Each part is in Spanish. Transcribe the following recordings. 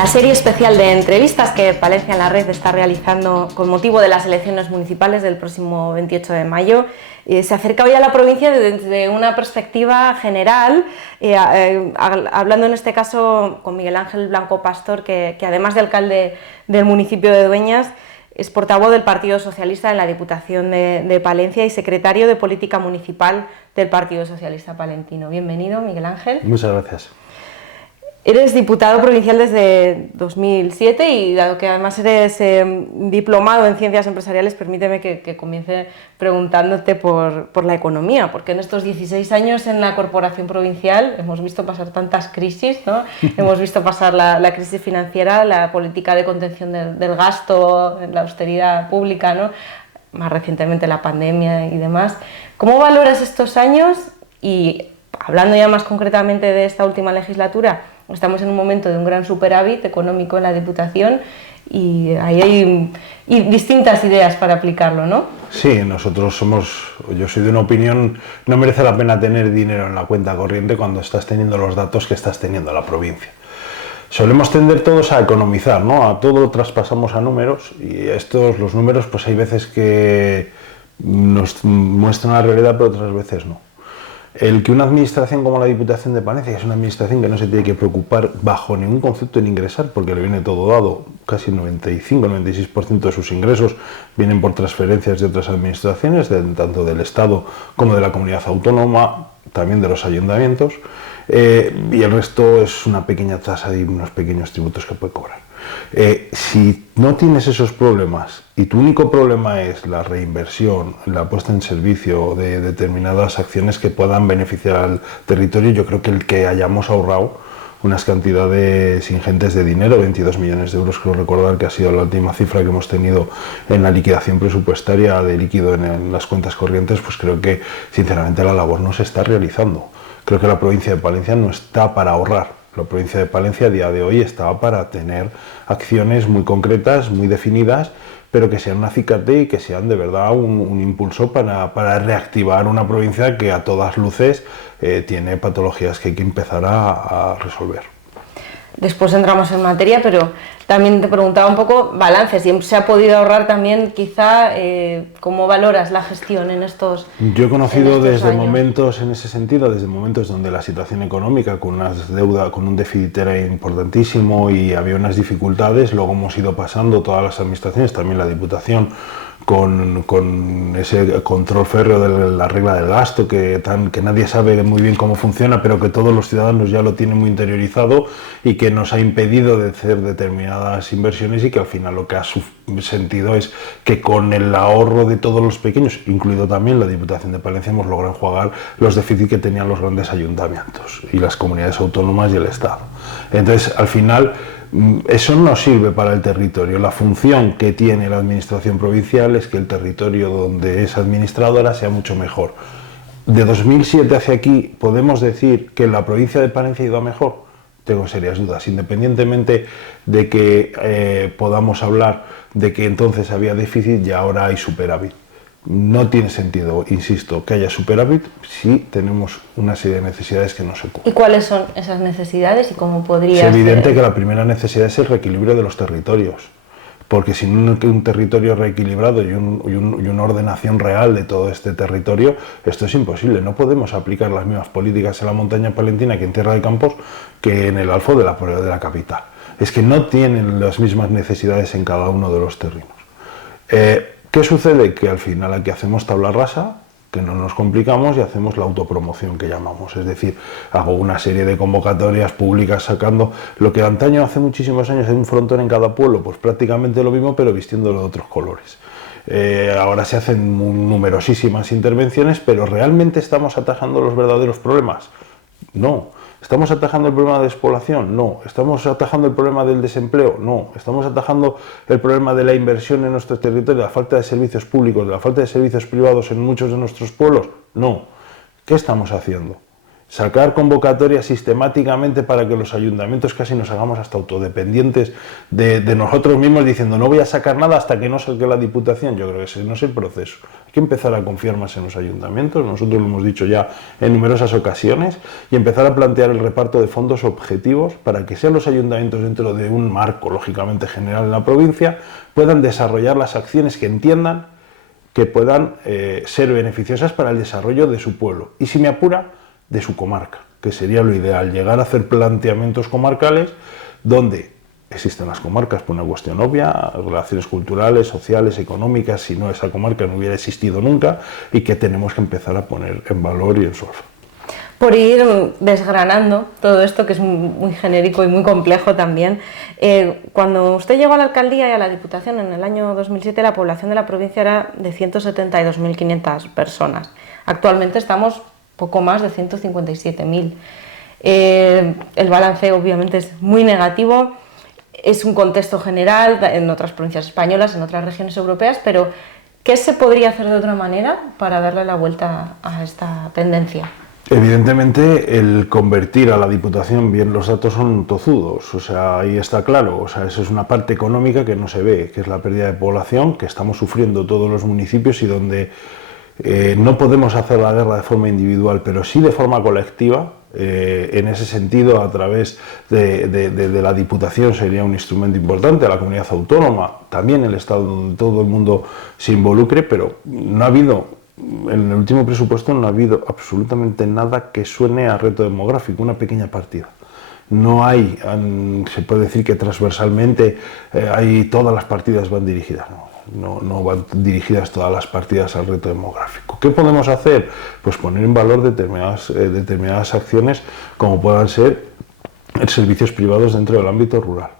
La serie especial de entrevistas que Palencia en la Red está realizando con motivo de las elecciones municipales del próximo 28 de mayo se acerca hoy a la provincia desde una perspectiva general, hablando en este caso con Miguel Ángel Blanco Pastor, que además de alcalde del municipio de Dueñas, es portavoz del Partido Socialista en la Diputación de Palencia y secretario de Política Municipal del Partido Socialista Palentino. Bienvenido, Miguel Ángel. Muchas gracias. Eres diputado provincial desde 2007 y dado que además eres diplomado en Ciencias Empresariales, permíteme que comience preguntándote por la economía, porque en estos 16 años en la Corporación Provincial hemos visto pasar tantas crisis, ¿no? Hemos visto pasar la crisis financiera, la política de contención del gasto, la austeridad pública, ¿no? Más recientemente la pandemia y demás. ¿Cómo valoras estos años? Y hablando ya más concretamente de esta última legislatura, estamos en un momento de un gran superávit económico en la Diputación y ahí hay distintas ideas para aplicarlo, ¿no? Sí, yo soy de una opinión, no merece la pena tener dinero en la cuenta corriente cuando estás teniendo los datos que estás teniendo la provincia. Solemos tender todos a economizar, ¿no? A todo traspasamos a números y los números pues hay veces que nos muestran la realidad pero otras veces no. El que una administración como la Diputación de Palencia, que es una administración que no se tiene que preocupar bajo ningún concepto en ingresar, porque le viene todo dado, casi el 95-96% de sus ingresos vienen por transferencias de otras administraciones, tanto del Estado como de la comunidad autónoma, también de los ayuntamientos, y el resto es una pequeña tasa y unos pequeños tributos que puede cobrar. Si no tienes esos problemas y tu único problema es la reinversión, la puesta en servicio de determinadas acciones que puedan beneficiar al territorio, yo creo que el que hayamos ahorrado unas cantidades ingentes de dinero, 22 millones de euros, creo recordar que ha sido la última cifra que hemos tenido en la liquidación presupuestaria de líquido en las cuentas corrientes, pues creo que sinceramente la labor no se está realizando. Creo que la provincia de Palencia no está para ahorrar. La provincia de Palencia a día de hoy estaba para tener acciones muy concretas, muy definidas, pero que sean un acicate y que sean de verdad un impulso para reactivar una provincia que a todas luces tiene patologías que hay que empezar a resolver. Después entramos en materia, pero también te preguntaba un poco balance, si se ha podido ahorrar también quizá, ¿cómo valoras la gestión en estos años? Yo he conocido desde momentos en ese sentido, desde momentos donde la situación económica con una deuda, con un déficit era importantísimo y había unas dificultades, luego hemos ido pasando todas las administraciones, también la Diputación, con ese control férreo de la regla del gasto que nadie sabe muy bien cómo funciona, pero que todos los ciudadanos ya lo tienen muy interiorizado y que nos ha impedido de hacer determinadas inversiones y que al final lo que ha sentido es que con el ahorro de todos los pequeños, incluido también la Diputación de Palencia, hemos logrado enjuagar los déficits que tenían los grandes ayuntamientos y las comunidades autónomas y el Estado. Entonces, al final, eso no sirve para el territorio. La función que tiene la administración provincial es que el territorio donde es administradora sea mucho mejor. De 2007 hacia aquí, ¿podemos decir que la provincia de Palencia ha ido a mejor? Tengo serias dudas, independientemente de que podamos hablar de que entonces había déficit y ahora hay superávit. No tiene sentido, insisto, que haya superávit si tenemos una serie de necesidades que no se cubren. ¿Y cuáles son esas necesidades y cómo podría Es evidente que la primera necesidad es el reequilibrio de los territorios, porque sin un territorio reequilibrado y una ordenación real de todo este territorio, esto es imposible. No podemos aplicar las mismas políticas en la montaña palentina que en Tierra de Campos que en el Alfo de la capital. Es que no tienen las mismas necesidades en cada uno de los terrenos. ¿Qué sucede? Que al final aquí hacemos tabla rasa, que no nos complicamos y hacemos la autopromoción que llamamos, es decir, hago una serie de convocatorias públicas sacando lo que antaño hace muchísimos años en un frontón en cada pueblo, pues prácticamente lo mismo pero vistiéndolo de otros colores. Ahora se hacen numerosísimas intervenciones, pero ¿realmente estamos atajando los verdaderos problemas? No. ¿Estamos atajando el problema de despoblación? No. ¿Estamos atajando el problema del desempleo? No. ¿Estamos atajando el problema de la inversión en nuestro territorio, la falta de servicios públicos, de la falta de servicios privados en muchos de nuestros pueblos? No. ¿Qué estamos haciendo? Sacar convocatorias sistemáticamente para que los ayuntamientos casi nos hagamos hasta autodependientes de nosotros mismos, diciendo no voy a sacar nada hasta que no saque la Diputación. Yo creo que ese no es el proceso. Hay que empezar a confiar más en los ayuntamientos, nosotros lo hemos dicho ya en numerosas ocasiones, y empezar a plantear el reparto de fondos objetivos para que sean los ayuntamientos, dentro de un marco lógicamente general en la provincia, puedan desarrollar las acciones que entiendan que puedan ser beneficiosas para el desarrollo de su pueblo. Y si me apura, de su comarca, que sería lo ideal, llegar a hacer planteamientos comarcales donde existen las comarcas por una cuestión obvia, relaciones culturales, sociales, económicas, si no esa comarca no hubiera existido nunca, y que tenemos que empezar a poner en valor y en solfa. Por ir desgranando todo esto, que es muy genérico y muy complejo también, cuando usted llegó a la alcaldía y a la Diputación en el año 2007, la población de la provincia era de 172.500 personas. Actualmente estamos poco más de 157.000. El balance obviamente es muy negativo, es un contexto general en otras provincias españolas, en otras regiones europeas, pero ¿qué se podría hacer de otra manera para darle la vuelta a esta tendencia? Evidentemente, el convertir a la Diputación, bien, los datos son tozudos, o sea, ahí está claro, o sea, eso es una parte económica que no se ve, que es la pérdida de población que estamos sufriendo todos los municipios y donde no podemos hacer la guerra de forma individual, pero sí de forma colectiva. En ese sentido, a través de la Diputación sería un instrumento importante, la comunidad autónoma, también el Estado, donde todo el mundo se involucre, pero no ha habido, en el último presupuesto no ha habido absolutamente nada que suene a reto demográfico, una pequeña partida. No hay, se puede decir que transversalmente todas las partidas van dirigidas, no van dirigidas todas las partidas al reto demográfico. ¿Qué podemos hacer? Pues poner en valor determinadas acciones, como puedan ser servicios privados dentro del ámbito rural,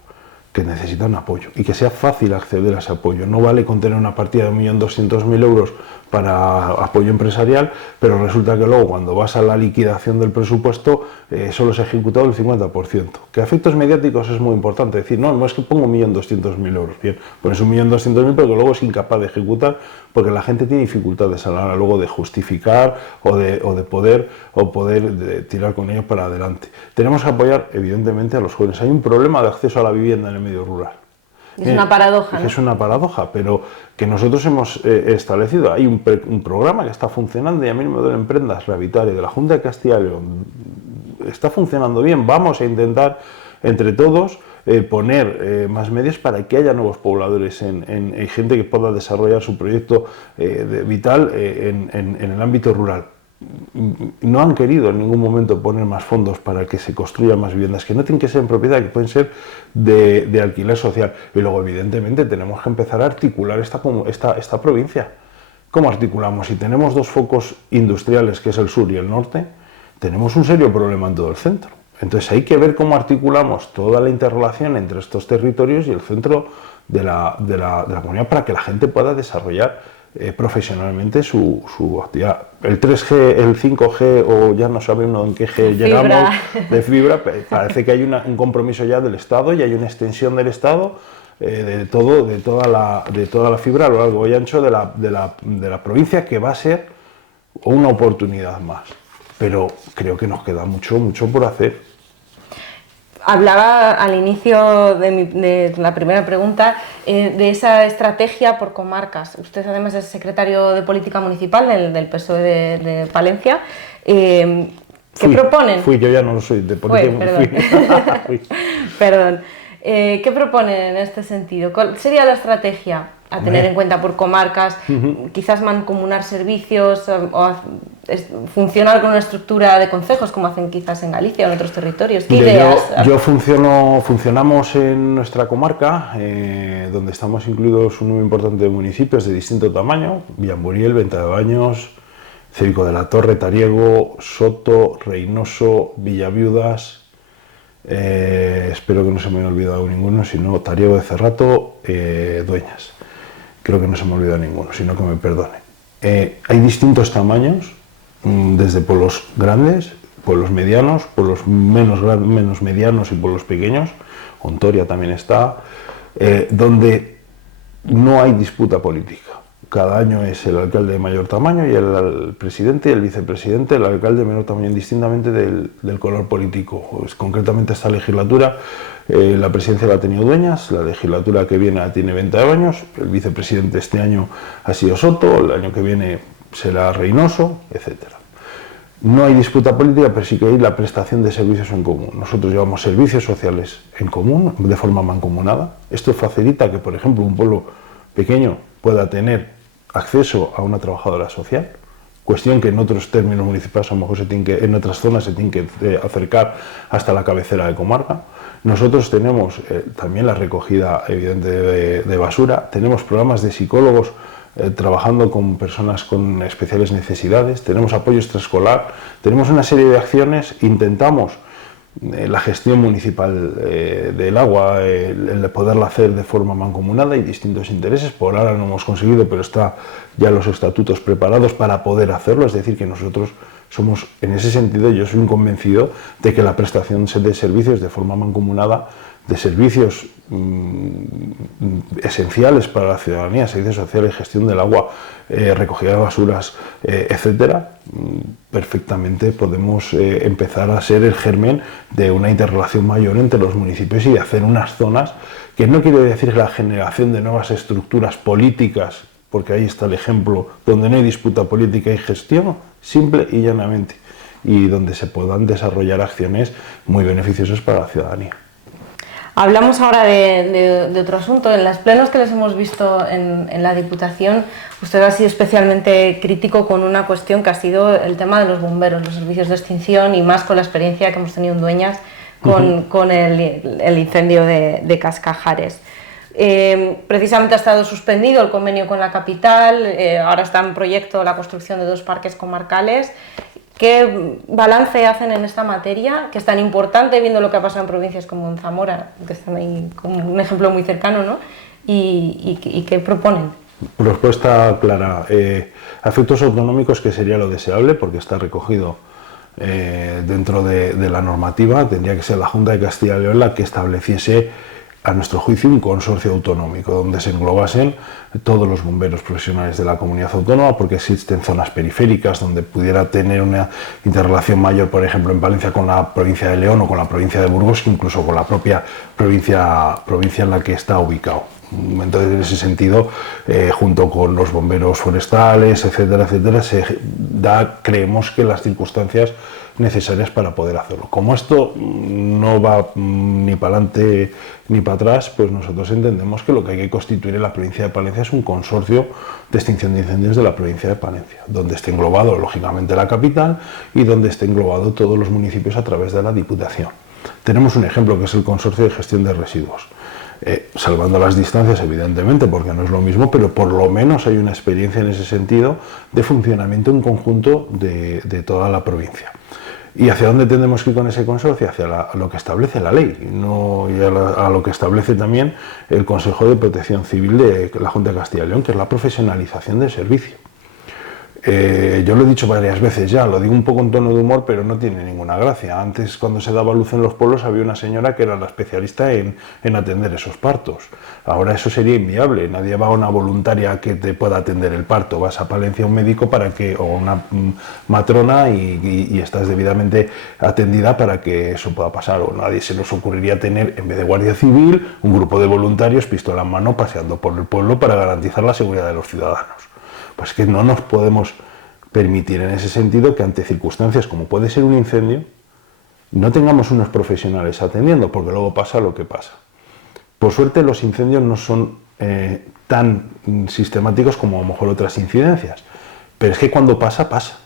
que necesitan apoyo y que sea fácil acceder a ese apoyo. No vale con tener una partida de 1.200.000 euros para apoyo empresarial, pero resulta que luego cuando vas a la liquidación del presupuesto solo se ha ejecutado el 50%. Que a efectos mediáticos es muy importante decir, no es que pongo 1.200.000 euros, bien, pones 1.200.000, pero que luego es incapaz de ejecutar porque la gente tiene dificultades a la hora luego de justificar o de poder tirar con ello para adelante. Tenemos que apoyar evidentemente a los jóvenes. Hay un problema de acceso a la vivienda en el medio rural. Es una paradoja, ¿no? Es una paradoja, pero que nosotros hemos establecido. Hay un programa que está funcionando, y a mí no me duelen prendas, Rehabilitar, de la Junta de Castilla y León. Está funcionando bien. Vamos a intentar, entre todos, poner más medios para que haya nuevos pobladores, en gente que pueda desarrollar su proyecto vital en el ámbito rural. No han querido en ningún momento poner más fondos para que se construyan más viviendas, que no tienen que ser en propiedad, que pueden ser de alquiler social. Y luego, evidentemente, tenemos que empezar a articular esta provincia. ¿Cómo articulamos? Si tenemos dos focos industriales, que es el sur y el norte, tenemos un serio problema en todo el centro. Entonces hay que ver cómo articulamos toda la interrelación entre estos territorios y el centro de la comunidad, para que la gente pueda desarrollar profesionalmente su actividad. El 3G, el 5G, o ya no sabe uno en qué G llegamos, de fibra, parece que hay un compromiso ya del Estado, y hay una extensión del Estado de toda la fibra a lo largo y ancho de la provincia, que va a ser una oportunidad más. Pero creo que nos queda mucho por hacer. Hablaba al inicio de la primera pregunta de esa estrategia por comarcas. Usted además es secretario de Política Municipal del PSOE de Palencia. ¿Qué proponen? Yo ya no lo soy, de Política Municipal. Perdón. ¿Qué proponen en este sentido? ¿Cuál sería la estrategia a tener en cuenta por comarcas? Quizás mancomunar servicios o funcionar con una estructura de concejos, como hacen quizás en Galicia o en otros territorios. ¿Qué ideas? Funcionamos en nuestra comarca, donde estamos incluidos un número importante de municipios de distinto tamaño: Villamburiel, Venta de Baños, Cévico de la Torre, Tariego, Soto, Reynoso, Villaviudas. Espero que no se me haya olvidado ninguno, sino Tariego de Cerrato, Dueñas. Creo que no se me ha olvidado ninguno, sino que me perdone. Hay distintos tamaños, desde pueblos grandes, pueblos medianos, pueblos menos medianos y pueblos pequeños. Ontoria también está, donde no hay disputa política. cada año es el alcalde de mayor tamaño y el presidente y el vicepresidente, el alcalde de menor tamaño, indistintamente del color político. Pues, concretamente esta legislatura, la presidencia la ha tenido Dueñas, la legislatura que viene tiene 20 años, el vicepresidente este año ha sido Soto, el año que viene será Reynoso, etcétera. No hay disputa política, pero sí que hay la prestación de servicios en común. Nosotros llevamos servicios sociales en común, de forma mancomunada. Esto facilita que, por ejemplo, un pueblo pequeño pueda tener acceso a una trabajadora social, cuestión que en otros términos municipales, a lo mejor en otras zonas se tiene que acercar hasta la cabecera de comarca. Nosotros tenemos también la recogida evidente de basura, tenemos programas de psicólogos trabajando con personas con especiales necesidades, tenemos apoyo extraescolar, tenemos una serie de acciones, intentamos la gestión municipal del agua, el poderla hacer de forma mancomunada y distintos intereses. Por ahora no hemos conseguido, pero está ya los estatutos preparados para poder hacerlo, es decir, que nosotros somos, en ese sentido, yo soy un convencido de que la prestación de servicios de forma mancomunada, de servicios esenciales para la ciudadanía, servicios sociales, gestión del agua, recogida de basuras, etcétera, perfectamente podemos empezar a ser el germen de una interrelación mayor entre los municipios y de hacer unas zonas que no quiere decir la generación de nuevas estructuras políticas, porque ahí está el ejemplo donde no hay disputa política y gestión, simple y llanamente, y donde se puedan desarrollar acciones muy beneficiosas para la ciudadanía. Hablamos ahora de otro asunto. En los plenos que les hemos visto en la Diputación, usted ha sido especialmente crítico con una cuestión que ha sido el tema de los bomberos, los servicios de extinción, y más con la experiencia que hemos tenido en Dueñas con el incendio de Cascajares. Precisamente ha estado suspendido el convenio con la capital, ahora está en proyecto la construcción de 2 parques comarcales. ¿Qué balance hacen en esta materia, que es tan importante, viendo lo que ha pasado en provincias como en Zamora, que están ahí como un ejemplo muy cercano, ¿no? ¿Y qué proponen? Respuesta clara. A efectos autonómicos, que sería lo deseable, porque está recogido dentro de la normativa, tendría que ser la Junta de Castilla y León la que estableciese, a nuestro juicio, un consorcio autonómico donde se englobasen todos los bomberos profesionales de la comunidad autónoma, porque existen zonas periféricas donde pudiera tener una interrelación mayor, por ejemplo, en Palencia con la provincia de León o con la provincia de Burgos, incluso con la propia provincia en la que está ubicado. Entonces, en ese sentido, junto con los bomberos forestales, etcétera, etcétera, creemos que las circunstancias necesarias para poder hacerlo. Como esto no va ni para adelante ni para atrás, pues nosotros entendemos que lo que hay que constituir en la provincia de Palencia es un consorcio de extinción de incendios de la provincia de Palencia, donde esté englobado, lógicamente, la capital y donde esté englobado todos los municipios a través de la Diputación. Tenemos un ejemplo, que es el consorcio de gestión de residuos. Salvando las distancias, evidentemente, porque no es lo mismo, pero por lo menos hay una experiencia en ese sentido de funcionamiento en conjunto de toda la provincia. ¿Y hacia dónde tendremos que ir con ese consorcio? Hacia lo que establece la ley, y a lo que establece también el Consejo de Protección Civil de la Junta de Castilla y León, que es la profesionalización del servicio. Yo lo he dicho varias veces ya, lo digo un poco en tono de humor, pero no tiene ninguna gracia. Antes, cuando se daba luz en los pueblos, había una señora que era la especialista en atender esos partos. Ahora eso sería inviable, nadie va a una voluntaria que te pueda atender el parto. Vas a Palencia a un médico o una matrona y estás debidamente atendida para que eso pueda pasar. O nadie se nos ocurriría tener, en vez de Guardia Civil, un grupo de voluntarios, pistola en mano, paseando por el pueblo para garantizar la seguridad de los ciudadanos. Pues que no nos podemos permitir en ese sentido que ante circunstancias como puede ser un incendio no tengamos unos profesionales atendiendo, porque luego pasa lo que pasa. Por suerte los incendios no son tan sistemáticos como a lo mejor otras incidencias, pero es que cuando pasa, pasa.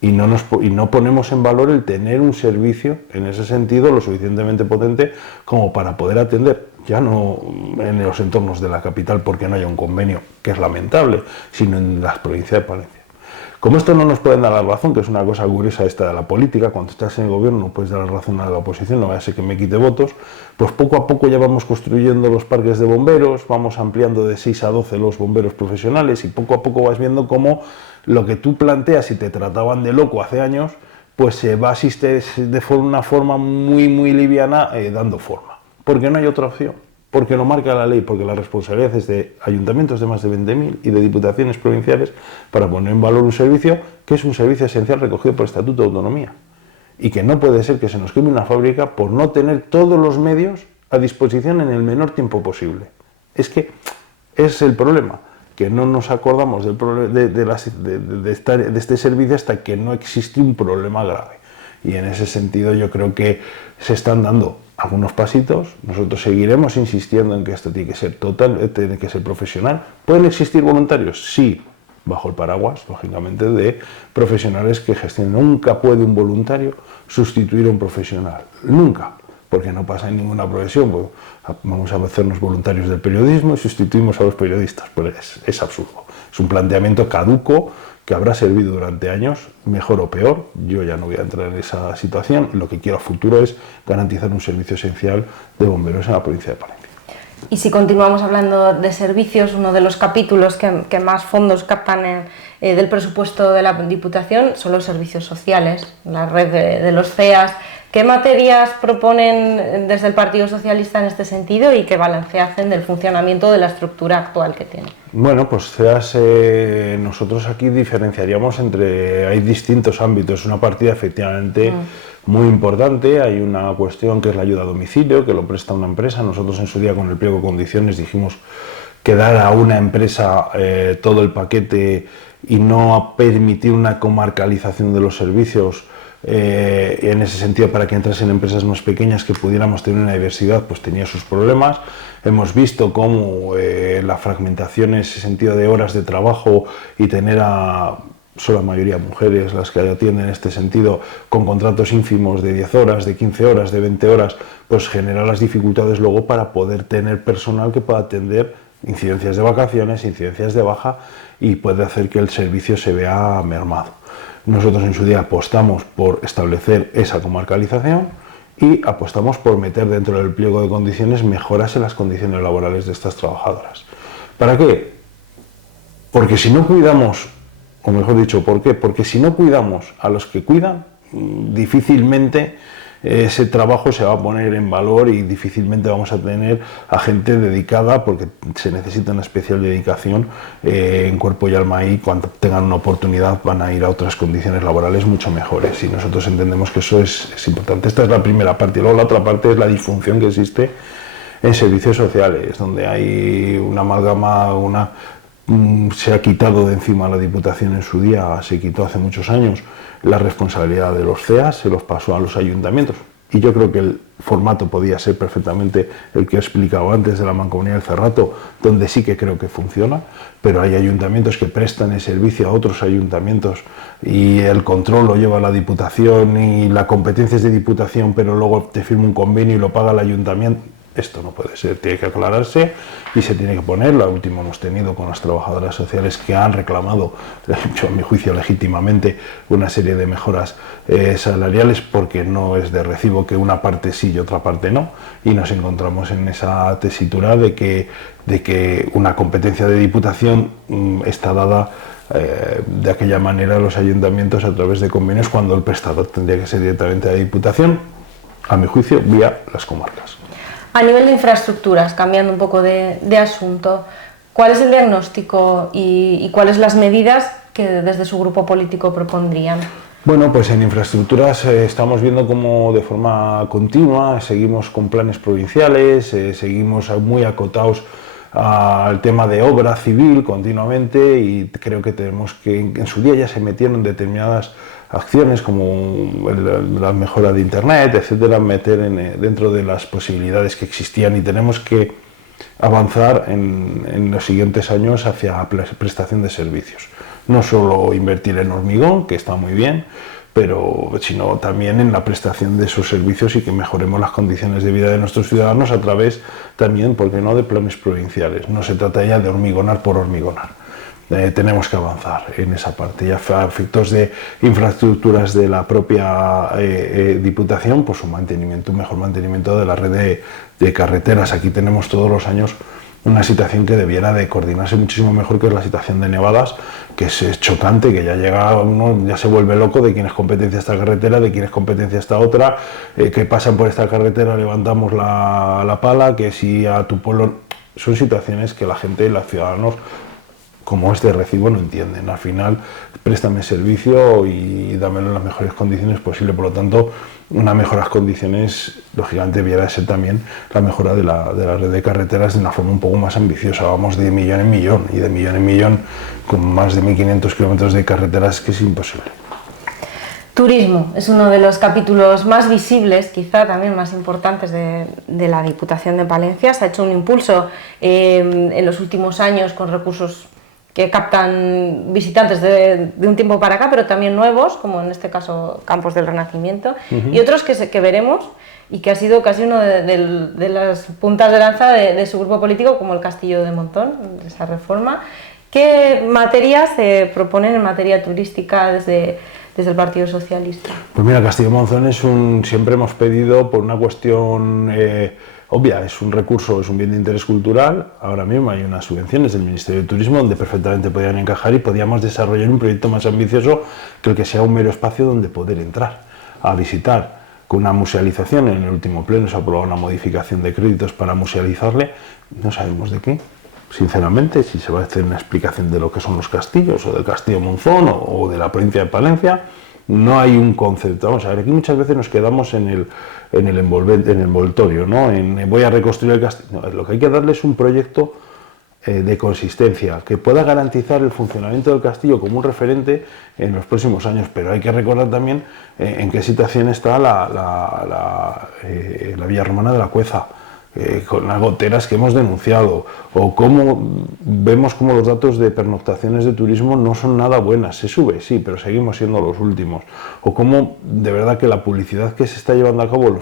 Y no ponemos en valor el tener un servicio en ese sentido lo suficientemente potente como para poder atender, ya no en los entornos de la capital porque no haya un convenio, que es lamentable, sino en las provincias de Palencia. Como esto no nos pueden dar la razón, que es una cosa curiosa esta de la política, cuando estás en el gobierno no puedes dar la razón a la oposición, no vaya a ser que me quite votos, pues poco a poco ya vamos construyendo los parques de bomberos, vamos ampliando de 6 a 12 los bomberos profesionales y poco a poco vas viendo cómo lo que tú planteas y te trataban de loco hace años, pues se va a asistir de una forma muy, muy liviana dando forma, porque no hay otra opción. porque lo marca la ley, porque la responsabilidad es de ayuntamientos de más de 20.000 y de diputaciones provinciales para poner en valor un servicio que es un servicio esencial recogido por el Estatuto de Autonomía. Y que no puede ser que se nos queme una fábrica por no tener todos los medios a disposición en el menor tiempo posible. Es que es el problema, que no nos acordamos de este servicio hasta que no existe un problema grave. Y en ese sentido yo creo que se están dando algunos pasitos. Nosotros seguiremos insistiendo en que esto tiene que ser total, tiene que ser profesional. ¿Pueden existir voluntarios? Sí, bajo el paraguas, lógicamente, de profesionales que gestionen. Nunca puede un voluntario sustituir a un profesional, nunca, porque no pasa en ninguna profesión. Pues vamos a hacernos voluntarios del periodismo y sustituimos a los periodistas, pues es absurdo. Es un planteamiento caduco que habrá servido durante años, mejor o peor. Yo ya no voy a entrar en esa situación. Lo que quiero a futuro es garantizar un servicio esencial de bomberos en la provincia de Palencia. Y si continuamos hablando de servicios, uno de los capítulos que más fondos captan del presupuesto de la Diputación son los servicios sociales, la red de los CEAS. ¿Qué materias proponen desde el Partido Socialista en este sentido y qué balance hacen del funcionamiento de la estructura actual que tiene? Bueno, pues CEAS, nosotros aquí diferenciaríamos hay distintos ámbitos. Una partida efectivamente muy importante. Hay una cuestión que es la ayuda a domicilio, que lo presta una empresa. Nosotros en su día con el pliego de condiciones dijimos que dar a una empresa todo el paquete y no permitir una comarcalización de los servicios, en ese sentido, para que entrasen empresas más pequeñas que pudiéramos tener una diversidad, pues tenía sus problemas. Hemos visto cómo la fragmentación en ese sentido de horas de trabajo y tener son la mayoría mujeres las que atienden en este sentido, con contratos ínfimos de 10 horas, de 15 horas, de 20 horas, pues genera las dificultades luego para poder tener personal que pueda atender incidencias de vacaciones, incidencias de baja, y puede hacer que el servicio se vea mermado. Nosotros en su día apostamos por establecer esa comarcalización y apostamos por meter dentro del pliego de condiciones mejoras en las condiciones laborales de estas trabajadoras. ¿Para qué? Porque si no cuidamos, o mejor dicho, ¿por qué? Porque si no cuidamos a los que cuidan, difícilmente ese trabajo se va a poner en valor y difícilmente vamos a tener a gente dedicada, porque se necesita una especial dedicación en cuerpo y alma, y cuando tengan una oportunidad van a ir a otras condiciones laborales mucho mejores, y nosotros entendemos que eso es importante. Esta es la primera parte, y luego la otra parte es la disfunción que existe en servicios sociales, donde hay una amalgama, se ha quitado de encima a la Diputación en su día, se quitó hace muchos años la responsabilidad de los CEAS, se los pasó a los ayuntamientos, y yo creo que el formato podía ser perfectamente el que he explicado antes de la Mancomunidad del Cerrato, donde sí que creo que funciona, pero hay ayuntamientos que prestan el servicio a otros ayuntamientos y el control lo lleva la Diputación y la competencia es de Diputación, pero luego te firma un convenio y lo paga el ayuntamiento. Esto no puede ser, tiene que aclararse y se tiene que poner. La última hemos tenido con las trabajadoras sociales que han reclamado, a mi juicio legítimamente, una serie de mejoras salariales, porque no es de recibo que una parte sí y otra parte no, y nos encontramos en esa tesitura de que una competencia de Diputación está dada de aquella manera a los ayuntamientos a través de convenios, cuando el prestador tendría que ser directamente la Diputación, a mi juicio, vía las comarcas. A nivel de infraestructuras, cambiando un poco de asunto, ¿cuál es el diagnóstico y cuáles las medidas que desde su grupo político propondrían? Bueno, pues en infraestructuras estamos viendo cómo de forma continua seguimos con planes provinciales, seguimos muy acotados al tema de obra civil continuamente, y creo que tenemos que, en su día ya se metieron determinadas acciones como la mejora de internet, etcétera, meter dentro de las posibilidades que existían, y tenemos que avanzar en los siguientes años hacia prestación de servicios. No solo invertir en hormigón, que está muy bien, sino también en la prestación de esos servicios, y que mejoremos las condiciones de vida de nuestros ciudadanos a través también, ¿por qué no?, de planes provinciales. No se trata ya de hormigonar por hormigonar. Tenemos que avanzar en esa parte, y a efectos de infraestructuras de la propia Diputación, pues un mejor mantenimiento de la red de carreteras. Aquí tenemos todos los años una situación que debiera de coordinarse muchísimo mejor, que es la situación de nevadas, que es chocante, que ya llega uno, ya se vuelve loco de quién es competencia esta carretera, de quién es competencia esta otra, que pasan por esta carretera, levantamos la pala, que si a tu pueblo... Son situaciones que la gente, los ciudadanos, como es de recibo, no entienden. Al final, préstame servicio y dámelo en las mejores condiciones posibles. Por lo tanto, una mejora de las condiciones, lógicamente, debiera ser también la mejora de la red de carreteras de una forma un poco más ambiciosa. Vamos de millón en millón, y de millón en millón, con más de 1.500 kilómetros de carreteras, que es imposible. Turismo es uno de los capítulos más visibles, quizá también más importantes de la Diputación de Palencia. Se ha hecho un impulso en los últimos años con recursos que captan visitantes de un tiempo para acá, pero también nuevos, como en este caso Campos del Renacimiento, y otros que veremos, y que ha sido casi uno de las puntas de lanza de su grupo político, como el Castillo de Montón, esa reforma. ¿Qué materias se proponen en materia turística desde el Partido Socialista? Pues mira, Castillo de Monzón siempre hemos pedido, por una cuestión obvia, es un recurso, es un bien de interés cultural. Ahora mismo hay unas subvenciones del Ministerio de Turismo donde perfectamente podían encajar y podíamos desarrollar un proyecto más ambicioso que el que sea un mero espacio donde poder entrar a visitar. Con una musealización, en el último pleno se aprobó una modificación de créditos para musealizarle, no sabemos de qué. Sinceramente, si se va a hacer una explicación de lo que son los castillos, o del Castillo de Monzón, o de la provincia de Palencia, no hay un concepto. Vamos a ver, aquí muchas veces nos quedamos en el envoltorio, ¿no? Voy a reconstruir el castillo. No, lo que hay que darle es un proyecto de consistencia, que pueda garantizar el funcionamiento del castillo como un referente en los próximos años, pero hay que recordar también en qué situación está la Villa Romana de la Cueza, con las goteras que hemos denunciado, o cómo vemos como los datos de pernoctaciones de turismo no son nada buenas. Se sube, sí, pero seguimos siendo los últimos, o cómo de verdad que la publicidad que se está llevando a cabo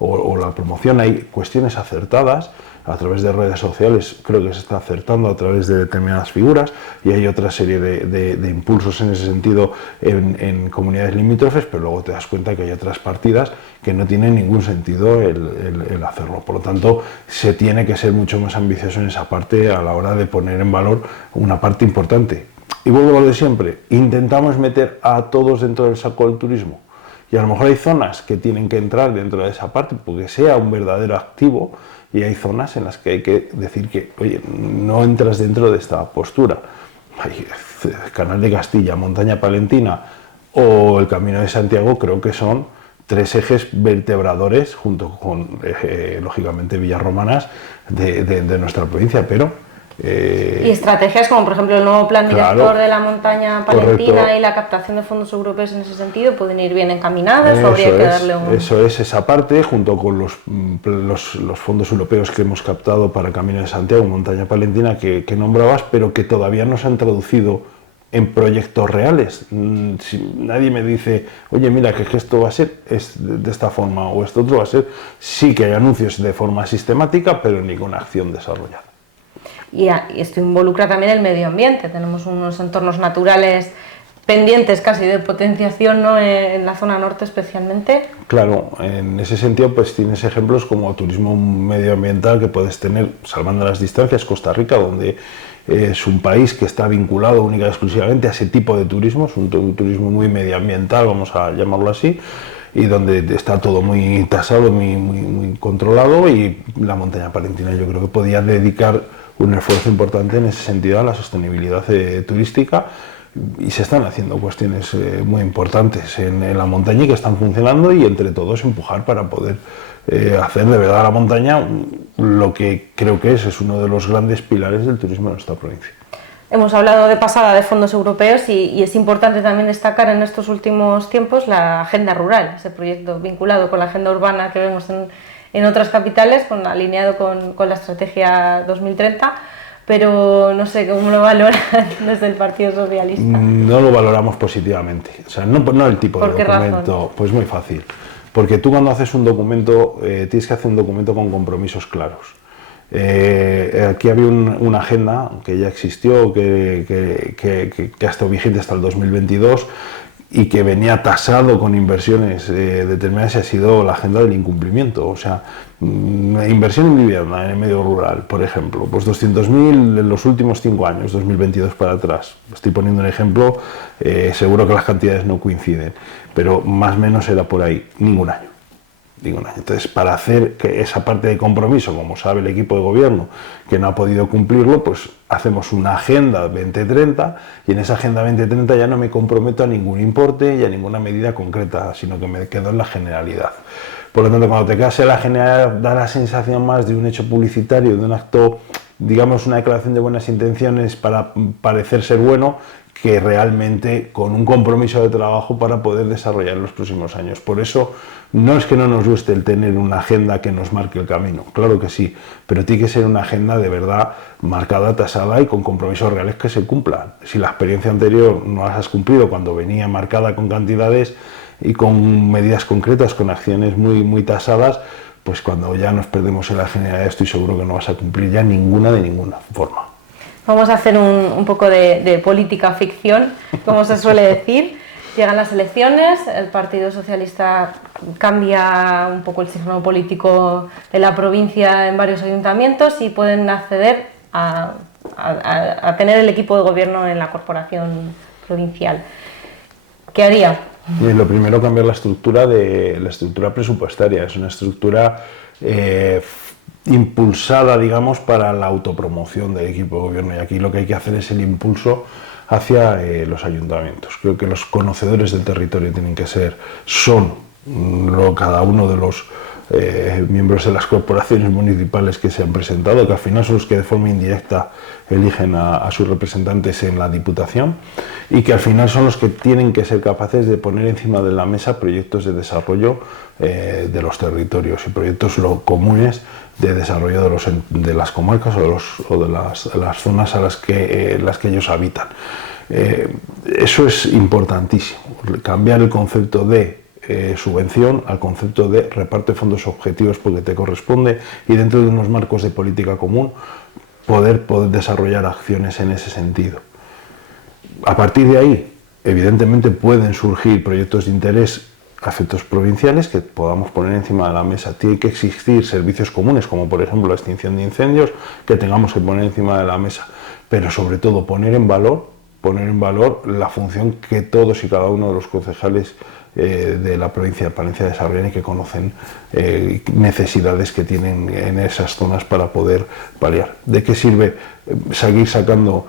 o la promoción, hay cuestiones acertadas a través de redes sociales, creo que se está acertando a través de determinadas figuras, y hay otra serie de impulsos en ese sentido en comunidades limítrofes, pero luego te das cuenta que hay otras partidas que no tienen ningún sentido el hacerlo. Por lo tanto, se tiene que ser mucho más ambicioso en esa parte a la hora de poner en valor una parte importante. Y vuelvo a lo de siempre, intentamos meter a todos dentro del saco del turismo, y a lo mejor hay zonas que tienen que entrar dentro de esa parte porque sea un verdadero activo, y hay zonas en las que hay que decir que, oye, no entras dentro de esta postura. Hay Canal de Castilla, Montaña Palentina o el Camino de Santiago, creo que son tres ejes vertebradores, junto con, lógicamente, villas romanas de nuestra provincia, pero... y estrategias como, por ejemplo, el nuevo plan director de la Montaña Palentina, correcto, y la captación de fondos europeos en ese sentido, ¿pueden ir bien encaminadas o habría que darle un...? Eso es, esa parte, junto con los fondos europeos que hemos captado para Camino de Santiago, Montaña Palentina, que nombrabas, pero que todavía no se han traducido en proyectos reales. Si nadie me dice, oye, mira, que esto va a ser de esta forma, o esto otro va a ser, sí que hay anuncios de forma sistemática, pero ninguna acción desarrollada. Y esto involucra también el medio ambiente. Tenemos unos entornos naturales pendientes casi de potenciación, ¿no?, en la zona norte especialmente. Claro, en ese sentido pues tienes ejemplos como turismo medioambiental que puedes tener, salvando las distancias, Costa Rica, donde es un país que está vinculado única y exclusivamente a ese tipo de turismo, es un turismo muy medioambiental, vamos a llamarlo así, y donde está todo muy tasado, muy controlado, y la Montaña Palentina yo creo que podía dedicar un esfuerzo importante en ese sentido a la sostenibilidad turística, y se están haciendo cuestiones muy importantes en la montaña y que están funcionando, y entre todos empujar para poder hacer de verdad a la montaña lo que creo que es uno de los grandes pilares del turismo de nuestra provincia. Hemos hablado de pasada de fondos europeos y es importante también destacar en estos últimos tiempos la agenda rural, ese proyecto vinculado con la agenda urbana que vemos en otras capitales, alineado con la estrategia 2030, pero no sé cómo lo valoran desde el Partido Socialista. No lo valoramos positivamente, o sea, no el tipo de documento. ¿Razón? Pues muy fácil, porque tú cuando haces un documento tienes que hacer un documento con compromisos claros. Aquí había una agenda que ya existió, que ha estado vigente hasta el 2022, y que venía tasado con inversiones determinadas, ha sido la agenda del incumplimiento. O sea, inversión en vivienda en el medio rural, por ejemplo, pues 200.000 en los últimos 5 años, 2022 para atrás. Estoy poniendo un ejemplo, seguro que las cantidades no coinciden, pero más o menos era por ahí, ningún año. Entonces, para hacer que esa parte de compromiso, como sabe el equipo de gobierno, que no ha podido cumplirlo, pues hacemos una agenda 2030 y en esa agenda 2030 ya no me comprometo a ningún importe y a ninguna medida concreta, sino que me quedo en la generalidad. Por lo tanto, cuando te quedas en la generalidad, da la sensación más de un hecho publicitario, de un acto, digamos, una declaración de buenas intenciones para parecer ser bueno, que realmente con un compromiso de trabajo para poder desarrollar en los próximos años. Por eso, no es que no nos guste el tener una agenda que nos marque el camino, claro que sí, pero tiene que ser una agenda de verdad marcada, tasada y con compromisos reales que se cumplan. Si la experiencia anterior no las has cumplido cuando venía marcada con cantidades y con medidas concretas, con acciones muy tasadas, pues cuando ya nos perdemos en la generalidad estoy seguro que no vas a cumplir ya ninguna de ninguna forma. Vamos a hacer un poco de política ficción, como se suele decir. Llegan las elecciones, el Partido Socialista cambia un poco el signo político de la provincia en varios ayuntamientos y pueden acceder a tener el equipo de gobierno en la corporación provincial. ¿Qué haría? Y lo primero, cambiar la estructura presupuestaria. Es una estructura impulsada, digamos, para la autopromoción del equipo de gobierno, y aquí lo que hay que hacer es el impulso hacia los ayuntamientos. Creo que los conocedores del territorio son cada uno de los miembros de las corporaciones municipales que se han presentado, que al final son los que de forma indirecta eligen a sus representantes en la Diputación, y que al final son los que tienen que ser capaces de poner encima de la mesa proyectos de desarrollo de los territorios y proyectos comunes de desarrollo de las comarcas o de las zonas a las que ellos habitan. Eso es importantísimo, cambiar el concepto de subvención al concepto de reparto de fondos objetivos porque te corresponde, y dentro de unos marcos de política común poder desarrollar acciones en ese sentido. A partir de ahí, evidentemente pueden surgir proyectos de interés a efectos provinciales que podamos poner encima de la mesa. Tiene que existir servicios comunes, como por ejemplo la extinción de incendios, que tengamos que poner encima de la mesa, pero sobre todo poner en valor la función que todos y cada uno de los concejales de la provincia de Palencia desarrollan y que conocen necesidades que tienen en esas zonas para poder paliar. ¿De qué sirve seguir sacando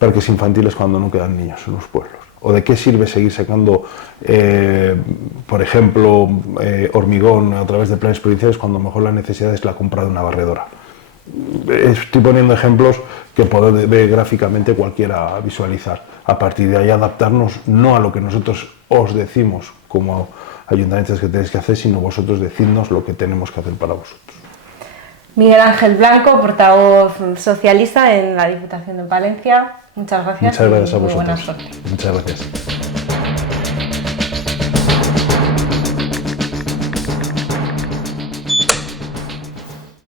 parques infantiles cuando no quedan niños en los pueblos? ¿O de qué sirve seguir sacando, por ejemplo, hormigón a través de planes provinciales cuando a lo mejor la necesidad es la compra de una barredora? Estoy poniendo ejemplos que puede ver gráficamente cualquiera visualizar. A partir de ahí adaptarnos no a lo que nosotros os decimos como ayuntamientos que tenéis que hacer, sino vosotros decidnos lo que tenemos que hacer para vosotros. Miguel Ángel Blanco, portavoz socialista en la Diputación de Palencia. Muchas gracias. Muchas gracias a y muy vosotros. buena suerte. Muchas gracias.